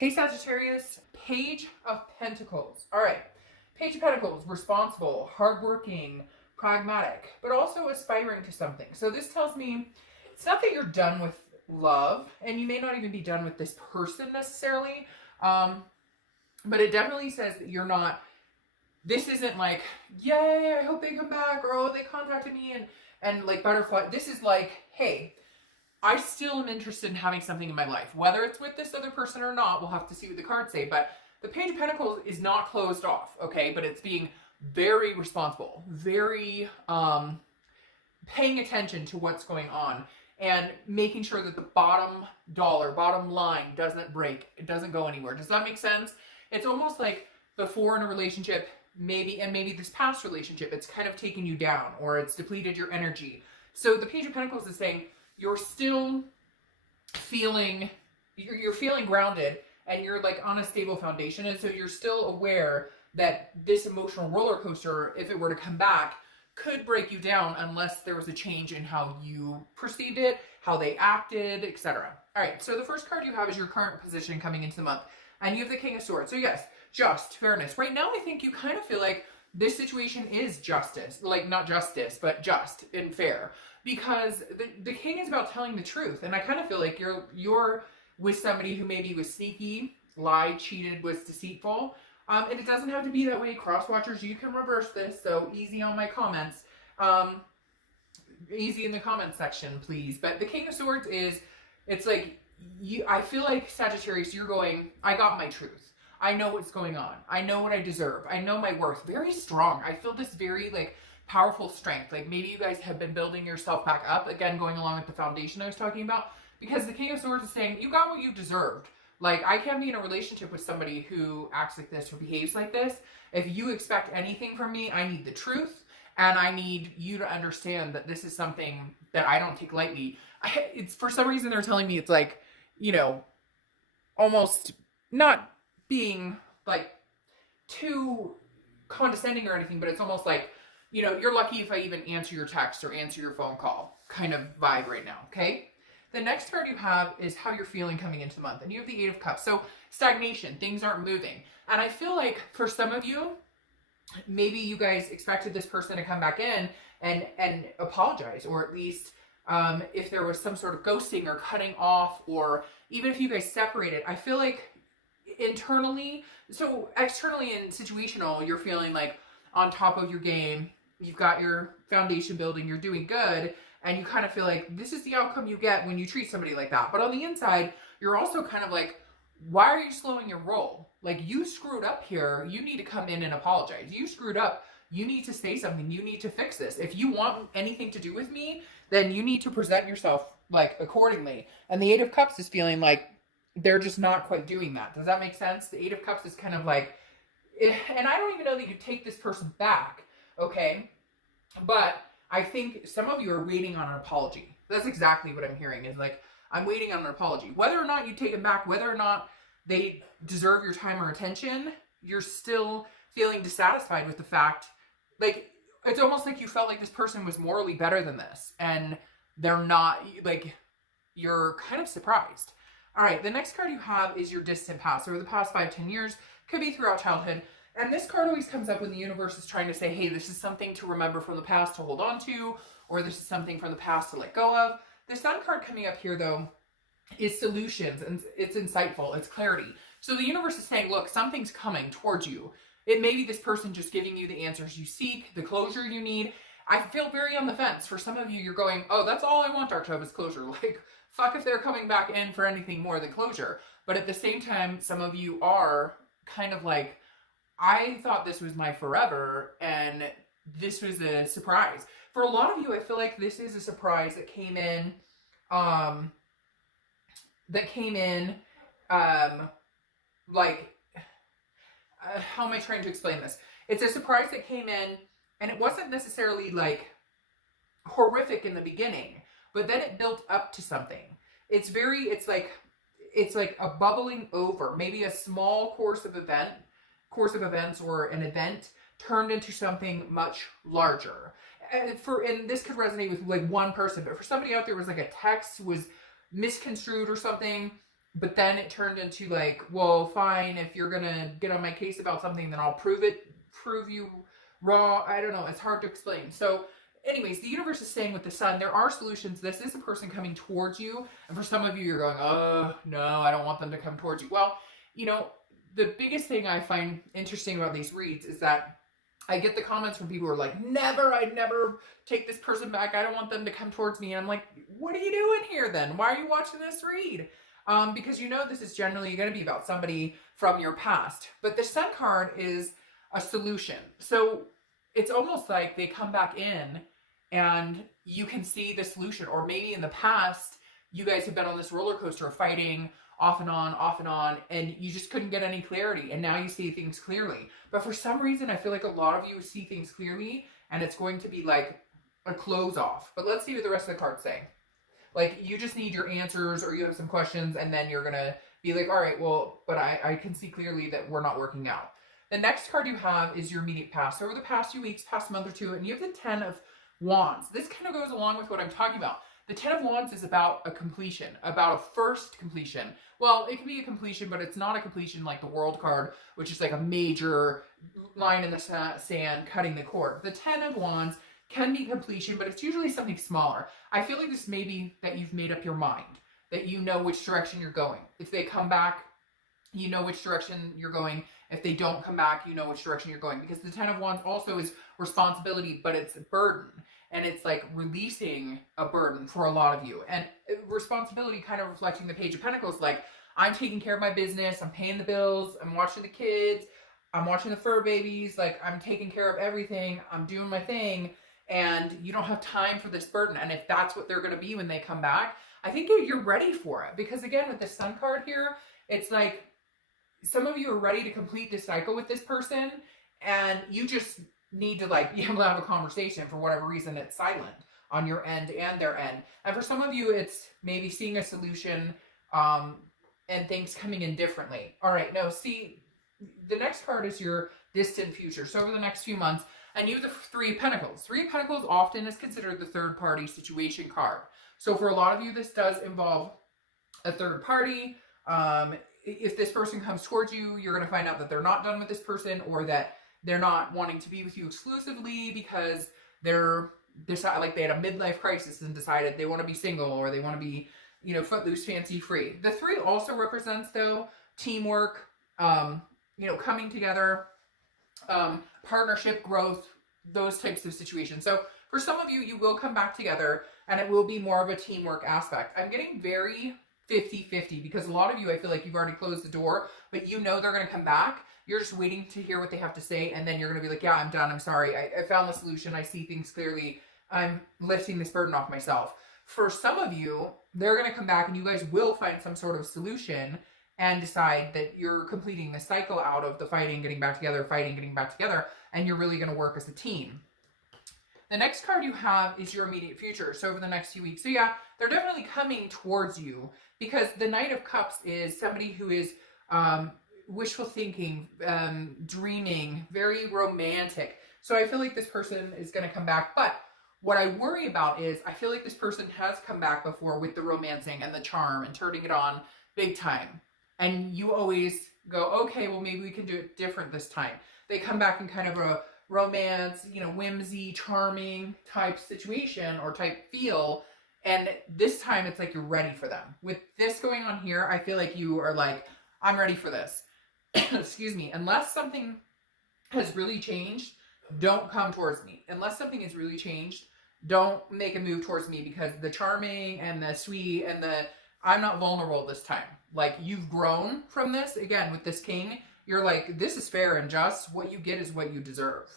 Hey Sagittarius, Page of Pentacles. All right, Page of Pentacles, responsible, hardworking, pragmatic, but also aspiring to something. So this tells me it's not that you're done with love, and you may not even be done with this person necessarily, but it definitely says that you're not. This isn't like, yay, I hope they come back, or oh, they contacted me, and like butterfly. This is like, hey, I still am interested in having something in my life. Whether it's with this other person or not, we'll have to see what the cards say. But the Page of Pentacles is not closed off, okay? But it's being very responsible, very paying attention to what's going on, and making sure that the bottom dollar, bottom line doesn't break. It doesn't go anywhere. Does that make sense? It's almost like before in a relationship, maybe this past relationship, it's kind of taken you down or it's depleted your energy. So the Page of Pentacles is saying, you're still feeling, you're feeling grounded and you're like on a stable foundation. And so you're still aware that this emotional roller coaster, if it were to come back, could break you down unless there was a change in how you perceived it, how they acted, etc. All right, so the first card you have is your current position coming into the month. And you have the King of Swords. So yes, just, fairness. Right now, I think you kind of feel like this situation is justice. Like, not justice, but just and fair. Because the king is about telling the truth. And I kind of feel like you're with somebody who maybe was sneaky, lied, cheated, was deceitful. And it doesn't have to be that way. Cross watchers, you can reverse this. So easy on my comments. Easy in the comments section, please. But the King of Swords is, it's like, I feel like Sagittarius, you're going, I got my truth. I know what's going on. I know what I deserve. I know my worth. Very strong. I feel this very like powerful strength. Like maybe you guys have been building yourself back up. Again, going along with the foundation I was talking about. Because the King of Swords is saying, you got what you deserved. Like, I can't be in a relationship with somebody who acts like this or behaves like this. If you expect anything from me, I need the truth. And I need you to understand that this is something that I don't take lightly. It's for some reason they're telling me it's like, you know, almost not being like too condescending or anything, but it's almost like, you know, you're lucky if I even answer your text or answer your phone call kind of vibe right now, okay? The next card you have is how you're feeling coming into the month. And you have the Eight of Cups. So stagnation, things aren't moving. And I feel like for some of you, maybe you guys expected this person to come back in and apologize, or at least if there was some sort of ghosting or cutting off, or even if you guys separated, I feel like internally, so externally and situational, you're feeling like on top of your game, you've got your foundation building, you're doing good, and you kind of feel like this is the outcome you get when you treat somebody like that. But on the inside, you're also kind of like, why are you slowing your roll? Like, you screwed up here. You need to come in and apologize. You screwed up. You need to say something. You need to fix this. If you want anything to do with me, then you need to present yourself like accordingly. And the Eight of Cups is feeling like they're just not quite doing that. Does that make sense? The Eight of Cups is kind of like, and I don't even know that you take this person back, okay? But I think some of you are waiting on an apology. That's exactly what I'm hearing, is like, I'm waiting on an apology. Whether or not you take them back, whether or not they deserve your time or attention, you're still feeling dissatisfied with the fact, like, it's almost like you felt like this person was morally better than this, and they're not, like, you're kind of surprised. All right, the next card you have is your distant past. Over the past 5-10 years, could be throughout childhood. And this card always comes up when the universe is trying to say, hey, this is something to remember from the past to hold on to, or this is something from the past to let go of. The Sun card coming up here, though, is solutions, and it's insightful, it's clarity. So the universe is saying, look, something's coming towards you. It may be this person just giving you the answers you seek, the closure you need. I feel very on the fence. For some of you, you're going, oh, that's all I want, Dark Dove, is closure. Like, fuck if they're coming back in for anything more than closure. But at the same time, some of you are kind of like, I thought this was my forever, and this was a surprise. For a lot of you, I feel like this is a surprise that came in, like, how am I trying to explain this? It's a surprise that came in, and it wasn't necessarily like horrific in the beginning, but then it built up to something. It's like a bubbling over, maybe a small course of events or an event turned into something much larger. And this could resonate with like one person, but for somebody out there, it was like a text was misconstrued or something, But then it turned into like, well, fine, if you're gonna get on my case about something, then I'll prove you wrong. I don't know. It's hard to explain. So, anyways, the universe is saying with the sun, there are solutions. This is a person coming towards you, and for some of you, you're going, oh no, I don't want them to come towards you. Well, you know, the biggest thing I find interesting about these reads is that I get the comments from people who are like, never, I'd never take this person back. I don't want them to come towards me. And I'm like, what are you doing here then? Why are you watching this read? Because you know this is generally going to be about somebody from your past. But the Sun card is a solution. So it's almost like they come back in and you can see the solution. Or maybe in the past, you guys have been on this roller coaster of fighting off and on, and you just couldn't get any clarity. And now you see things clearly. But for some reason, I feel like a lot of you see things clearly, and it's going to be like a close off. But let's see what the rest of the cards say. Like, you just need your answers, or you have some questions, and then you're going to be like, all right, well, but I can see clearly that we're not working out. The next card you have is your immediate past. So over the past few weeks, past month or two, and you have the 10 of Wands. This kind of goes along with what I'm talking about. The 10 of Wands is about a completion, about a first completion. Well, it can be a completion, but it's not a completion like the World card, which is like a major line in the sand cutting the cord. The 10 of Wands can be completion, but it's usually something smaller. I feel like this may be that you've made up your mind, that you know which direction you're going. If they come back, you know which direction you're going. If they don't come back, you know which direction you're going. Because the 10 of Wands also is responsibility, but it's a burden. And it's like releasing a burden for a lot of you. And responsibility kind of reflecting the Page of Pentacles, like, I'm taking care of my business, I'm paying the bills, I'm watching the kids, I'm watching the fur babies, like, I'm taking care of everything, I'm doing my thing, and you don't have time for this burden. And if that's what they're going to be when they come back, I think you're ready for it. Because again, with the Sun card here, it's like some of you are ready to complete this cycle with this person, and you just need to like be able to have a conversation. For whatever reason, it's silent on your end and their end. And for some of you, it's maybe seeing a solution and things coming in differently. All right, now see, the next card is your distant future. So over the next few months, and you have the Three of Pentacles. Three of Pentacles often is considered the third party situation card. So for a lot of you, this does involve a third party. If this person comes towards you, you're going to find out that they're not done with this person, or that they're not wanting to be with you exclusively because they're like they had a midlife crisis and decided they want to be single, or they want to be, you know, footloose, fancy free. The three also represents, though, teamwork, you know, coming together, partnership, growth, those types of situations. So for some of you, you will come back together, and it will be more of a teamwork aspect. I'm getting very 50-50 because a lot of you, I feel like you've already closed the door, but you know they're going to come back. You're just waiting to hear what they have to say, and then you're going to be like, yeah, I'm done. I'm sorry. I found the solution. I see things clearly. I'm lifting this burden off myself. For some of you, they're going to come back, and you guys will find some sort of solution and decide that you're completing the cycle out of the fighting, getting back together, fighting, getting back together, and you're really going to work as a team. The next card you have is your immediate future. So over the next few weeks. So yeah, they're definitely coming towards you, because the Knight of Cups is somebody who is wishful thinking, dreaming, very romantic. So I feel like this person is going to come back. But what I worry about is I feel like this person has come back before with the romancing and the charm and turning it on big time. And you always go, okay, well, maybe we can do it different this time. They come back in kind of a romance, you know, whimsy, charming type situation or type feel. And this time it's like you're ready for them. With this going on here, I feel like you are like, I'm ready for this. Excuse me. Unless something has really changed, don't come towards me. Unless something has really changed, don't make a move towards me, because the charming and the sweet and the I'm not vulnerable this time. Like, you've grown from this. Again, with this king, you're like, this is fair and just. What you get is what you deserve.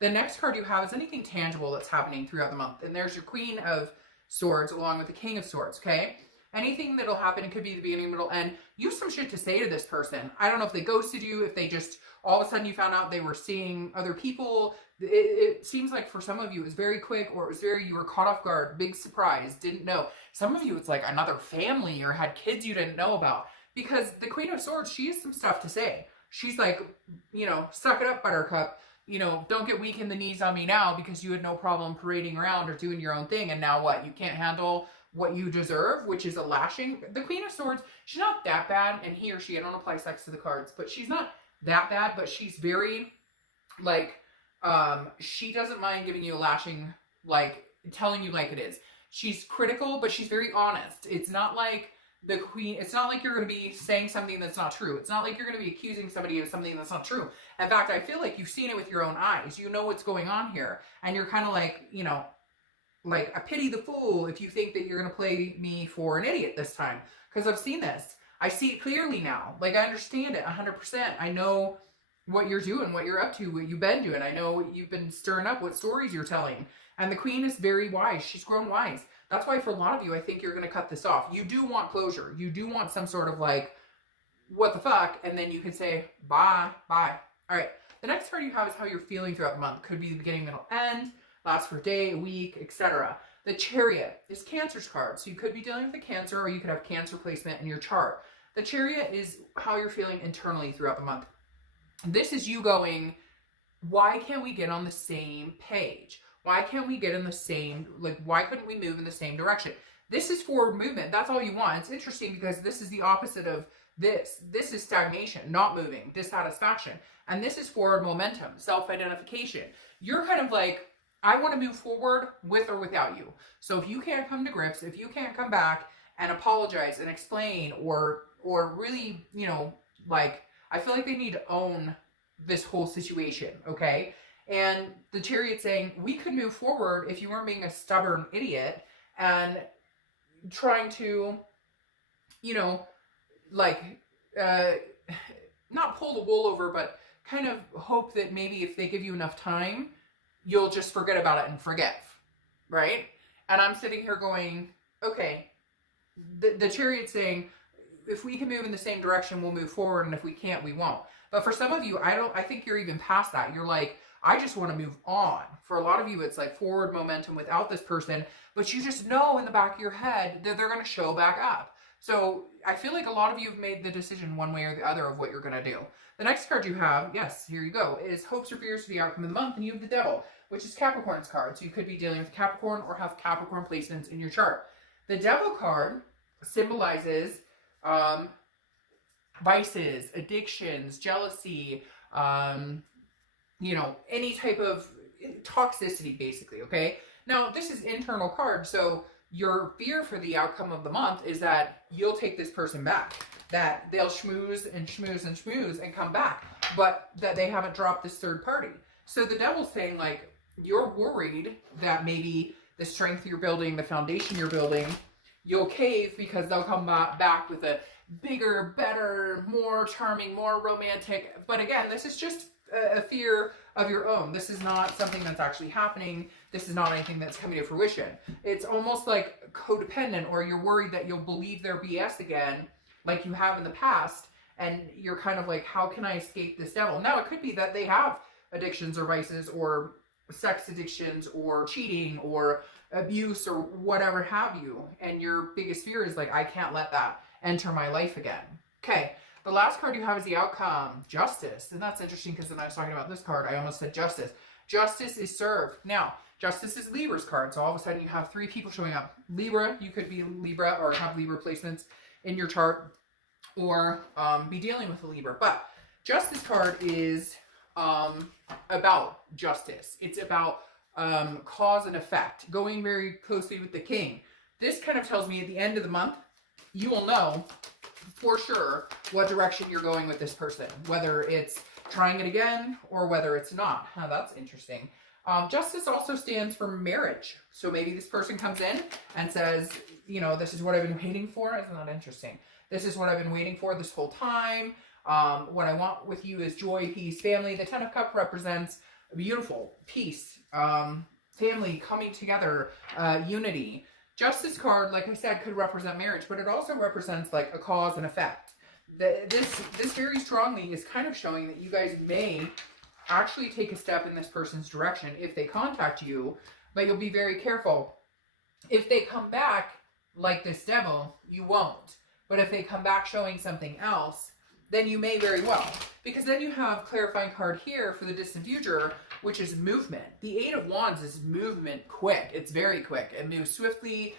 The next card you have is anything tangible that's happening throughout the month. And there's your Queen of Swords along with the King of Swords, okay? Anything that'll happen, it could be the beginning, middle, end. You have some shit to say to this person. I don't know if they ghosted you, if they just, all of a sudden you found out they were seeing other people. It seems like for some of you it was very quick, or it was very, you were caught off guard, big surprise, didn't know. Some of you it's like another family or had kids you didn't know about. Because the Queen of Swords, she has some stuff to say. She's like, you know, suck it up, buttercup. You know, don't get weak in the knees on me now, because you had no problem parading around or doing your own thing. And now what? You can't handle what you deserve, which is a lashing. The Queen of Swords, she's not that bad, and he or she, I don't apply sex to the cards, but she's not that bad, but she's very, like, she doesn't mind giving you a lashing, like, telling you like it is. She's critical, but she's very honest. It's not like the Queen, it's not like you're going to be saying something that's not true. It's not like you're going to be accusing somebody of something that's not true. In fact, I feel like you've seen it with your own eyes. You know what's going on here. And you're kind of like, you know, like, I pity the fool if you think that you're going to play me for an idiot this time. Because I've seen this. I see it clearly now. Like, I understand it 100%. I know what you're doing, what you're up to, what you've been doing. I know what you've been stirring up, what stories you're telling. And the Queen is very wise. She's grown wise. That's why for a lot of you, I think you're going to cut this off. You do want closure. You do want some sort of like, what the fuck? And then you can say, bye, bye. All right. The next card you have is how you're feeling throughout the month. Could be the beginning, middle, end, last for a day, a week, etc. The Chariot is Cancer's card. So you could be dealing with a Cancer, or you could have Cancer placement in your chart. The Chariot is how you're feeling internally throughout the month. This is you going, why can't we get on the same page? Why can't we get in the same, like, why couldn't we move in the same direction? This is forward movement. That's all you want. It's interesting because this is the opposite of this. This is stagnation, not moving, dissatisfaction. And this is forward momentum, self-identification. You're kind of like, I want to move forward with or without you. So if you can't come to grips, if you can't come back and apologize and explain or really, you know, like, I feel like they need to own this whole situation, okay? And the Chariot saying, we could move forward if you weren't being a stubborn idiot and trying to, you know, like, not pull the wool over, but kind of hope that maybe if they give you enough time, you'll just forget about it and forgive, right? And I'm sitting here going, okay, the Chariot saying, if we can move in the same direction, we'll move forward, and if we can't, we won't. But for some of you, I think you're even past that. You're like, I just want to move on. For a lot of you, it's like forward momentum without this person, but you just know in the back of your head that they're going to show back up. So I feel like a lot of you have made the decision one way or the other of what you're going to do. The next card you have, yes, here you go, is hopes or fears for the outcome of the month, and you have the Devil, which is Capricorn's card. So you could be dealing with Capricorn or have Capricorn placements in your chart. The Devil card symbolizes vices, addictions, jealousy, you know, any type of toxicity, basically, okay? Now, this is internal card, so your fear for the outcome of the month is that you'll take this person back, that they'll schmooze and schmooze and schmooze and come back, but that they haven't dropped this third party. So the Devil's saying, like, you're worried that maybe the strength you're building, the foundation you're building, you'll cave because they'll come back with a bigger, better, more charming, more romantic. But again, this is just a fear of your own. This is not something that's actually happening. This is not anything that's coming to fruition. It's almost like codependent, or you're worried that you'll believe their BS again, like you have in the past, and you're kind of like, how can I escape this devil? Now, it could be that they have addictions or vices or sex addictions or cheating or abuse or whatever have you, and your biggest fear is like, I can't let that enter my life again. Okay. The last card you have is the outcome, Justice. And that's interesting because when I was talking about this card, I almost said Justice. Justice is served. Now, Justice is Libra's card. So all of a sudden you have 3 people showing up. Libra, you could be Libra or have Libra placements in your chart, or be dealing with a Libra. But Justice card is about justice. It's about cause and effect, going very closely with the King. This kind of tells me at the end of the month, you will know for sure what direction you're going with this person, whether it's trying it again or whether it's not. Now, that's interesting. Justice also stands for marriage. So maybe this person comes in and says, you know, this is what I've been waiting for. Isn't that interesting? This is what I've been waiting for this whole time. What I want with you is joy, peace, family. The 10 of Cups represents beautiful peace, family coming together, unity. Justice card, like I said, could represent marriage, but it also represents like a cause and effect. This very strongly is kind of showing that you guys may actually take a step in this person's direction if they contact you, but you'll be very careful. If they come back like this Devil, you won't. But if they come back showing something else, then you may very well. Because then you have clarifying card here for the distant future, which is movement. The 8 of Wands is movement quick. It's very quick. It moves swiftly.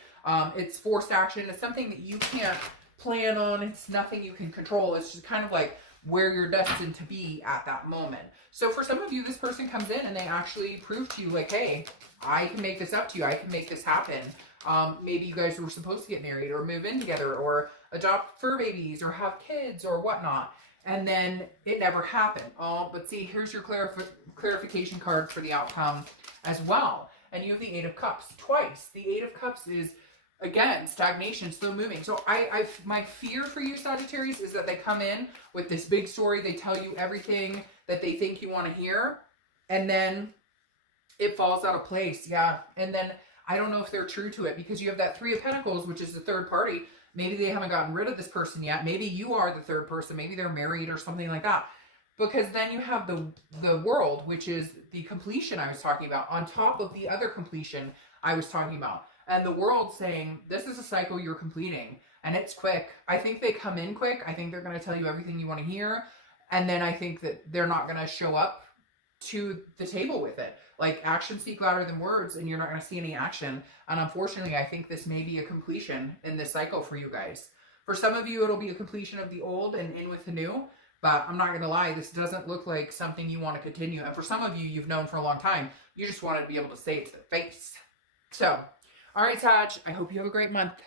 It's forced action. It's something that you can't plan on. It's nothing you can control. It's just kind of like where you're destined to be at that moment. So for some of you, this person comes in and they actually prove to you like, hey, I can make this up to you. I can make this happen. Maybe you guys were supposed to get married or move in together or adopt fur babies or have kids or whatnot. And then it never happened. But see, here's your clarification card for the outcome as well. And you have the 8 of Cups twice. The 8 of Cups is, again, stagnation, slow moving. So my fear for you, Sagittarius, is that they come in with this big story. They tell you everything that they think you want to hear. And then it falls out of place. Yeah. And then I don't know if they're true to it, because you have that 3 of Pentacles, which is the third party. Maybe they haven't gotten rid of this person yet. Maybe you are the third person. Maybe they're married or something like that. Because then you have the World, which is the completion I was talking about, on top of the other completion I was talking about. And the World saying, this is a cycle you're completing, and it's quick. I think they come in quick. I think they're going to tell you everything you want to hear. And then I think that they're not going to show up to the table with it. Like, actions speak louder than words, and you're not going to see any action. And unfortunately, I think this may be a completion in this cycle for you guys. For some of you, it'll be a completion of the old and in with the new. But I'm not going to lie, this doesn't look like something you want to continue. And for some of you, you've known for a long time. You just want to be able to say it to their face. So, all right, Sag, I hope you have a great month.